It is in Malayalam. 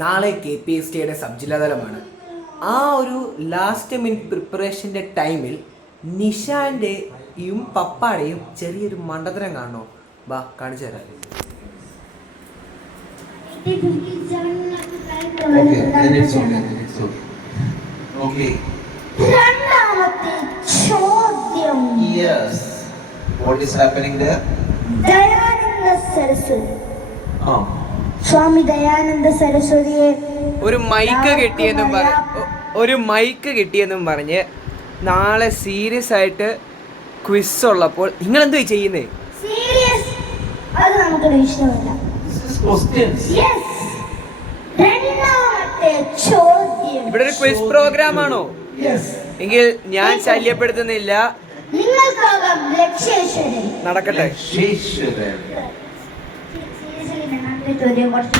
നാളെ kpsta സബ് ജില്ലാതലമാണ്. ആ ഒരു ലാസ്റ്റ് മിനിറ്റ് പ്രിപ്പറേഷൻ്റെ ടൈമിൽ നിഷാൻ്റെയും പപ്പാടെയും ചെറിയൊരു മണ്ടത്തരം കാണണോ? ബാ കാണിച്ചു തരാം. രണ്ടാമത്തെ ചോദ്യം. Yes. What is happening there? Dayananda Saraswati. Swami Dayananda സരസ്വതിയെ ഒരു മൈക്ക് കിട്ടിയെന്നും പറഞ്ഞ് നാളെ സീരിയസ് ആയിട്ട് ക്വിസ് ഉള്ളപ്പോൾ നിങ്ങൾ എന്തോ ചെയ്യുന്നേ? സീരിയസ് അത് നമുക്കൊരു ഇഷ്ടമല്ല. രണ്ടാമത്തെ ചോദ്യം. ഇവിടെ ഒരു ക്വിസ് പ്രോഗ്രാം ആണോ? എങ്കിൽ ഞാൻ ശല്യപ്പെടുത്തുന്നില്ല. നിങ്ങൾക്കാകാം ലക്ഷ്യേശ്വരൻ. നടക്കട്ടെ. ചോദ്യം കുറച്ച്